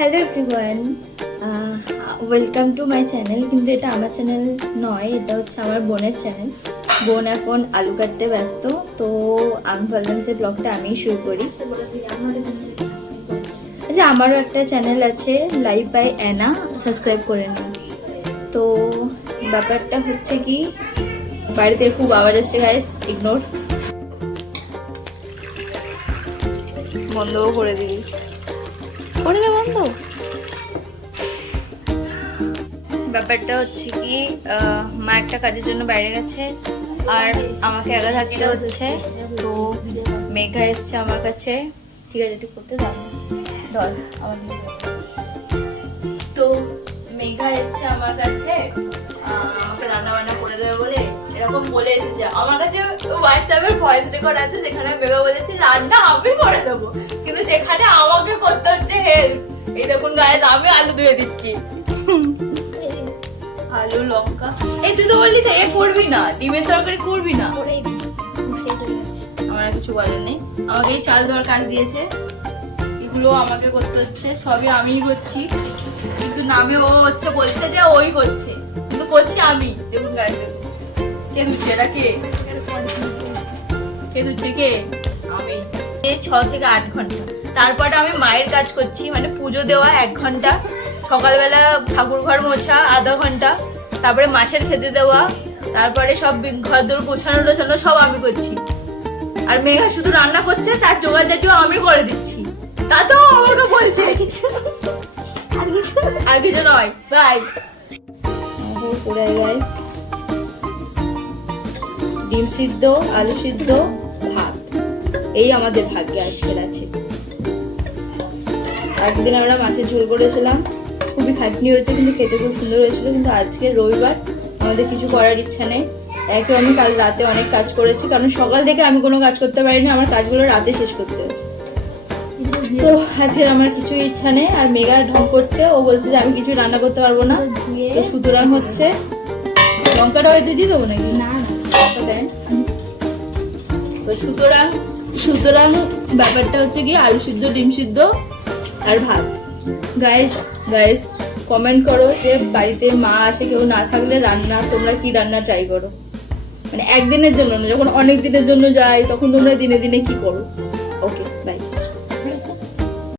Hello everyone, welcome to my channel. কিন্তু এটা আমার চ্যানেল নয়, এটা হচ্ছে আমার বোনের চ্যানেল। বোন এখন আলু কাটতে ব্যস্ত, তো আমি ভাবলাম যে ব্লগটা আমিই শুরু করি। আচ্ছা, আমারও একটা চ্যানেল আছে, লাইভ বাই অ্যানা, সাবস্ক্রাইব করে নিন। তো ব্যাপারটা হচ্ছে কি, বাড়িতে খুব আওয়াজ আসছে গাইস, ইগনোর। বন্ধও করে দিবি, করে দে বন্ধ। ব্যাপারটা হচ্ছে কি, মা একটা কাজের জন্য বাইরে গেছে আর আমাকে একা থাকতে হচ্ছে। তো মেঘা এসছে আমার কাছে। ঠিক আছে, তুই করতে দাও ধর আমার দিকে। তো মেঘা এসছে আমার কাছে, আমাকে রান্না বান্না করে দেবে বলে এরকম বলে এসেছে। আমার কাছে হোয়াটসঅ্যাপের ভয়েস রেকর্ড আছে যেখানে মেঘা বলেছে রান্না আমি করে দেবো, কিন্তু যেখানে আমাকে করতে হচ্ছে হেল্প। এই দেখুন গায়ে আমি আলু ধুয়ে দিচ্ছি, আলু লঙ্কা। এই তুই তো বললি তো এ করবি না, ডিমের তরকারি করবি না। আমার কিছু বলার নেই, আমাকে এই চাল দেওয়ার কাজ দিয়েছে, এগুলো আমাকে করতে হচ্ছে, সবই আমিই করছি। কিন্তু নামে ও হচ্ছে বলছে যে ওই করছে, কিন্তু করছি আমি। দেখুন গায়ে কে ধুচ্ছে, এটা কে কে ধুচ্ছে, কে? আমি। 6 থেকে 8 ঘন্টা, তারপরে আমি মায়ের কাজ করছি, মানে পুজো দেওয়া 1 ঘন্টা, সকালবেলা ঠাকুর ঘর মোছা আধা ঘন্টা, তারপরে মাছের খেতে দেওয়া, তারপরে সব ঘর দৌড় গোছানো টোছানো সব আমি করছি। আর মেঘা শুধু রান্না করছে, তার জোগাড়জাটিও আমি করে দিচ্ছি। তা তো আমাকে বলছে আর কিছু নয়। বাই। ডিম সিদ্ধ, আলু সিদ্ধ, ভাত, এই আমাদের ভাগ্যে আজকের আছে। একদিন আমরা মাছের ঝোল করেছিলাম, খুবই খাটনি হয়েছে, কিন্তু খেতে খুব সুন্দর হয়েছিল। কিন্তু আজকে রবিবার, আমাদের কিছু করার ইচ্ছা নেই। একে আমি কাল রাতে অনেক কাজ করেছি, কারণ সকাল থেকে আমি কোনো কাজ করতে পারিনি, আমার কাজগুলো রাতে শেষ করতে হয়েছে। তো আজকে আমার কিছু ইচ্ছা নেই। আর মেঘা ঢং করছে, ও বলছে যে আমি কিছু রান্না করতে পারবো না। তো সুতরাং হচ্ছে লঙ্কাটা হয়তো দিয়ে দেবো নাকি, না দেন। তো সুতরাং ব্যাপারটা হচ্ছে কি, আলু সিদ্ধ, ডিম সিদ্ধ আর ভাত। গাইস কমেন্ট করো যে বাড়িতে মা আসে কেউ না থাকলে রান্না তোমরা কি রান্না ট্রাই করো, মানে একদিনের জন্য না, যখন অনেক দিনের জন্য যাই তখন তোমরা দিনে দিনে কি করো।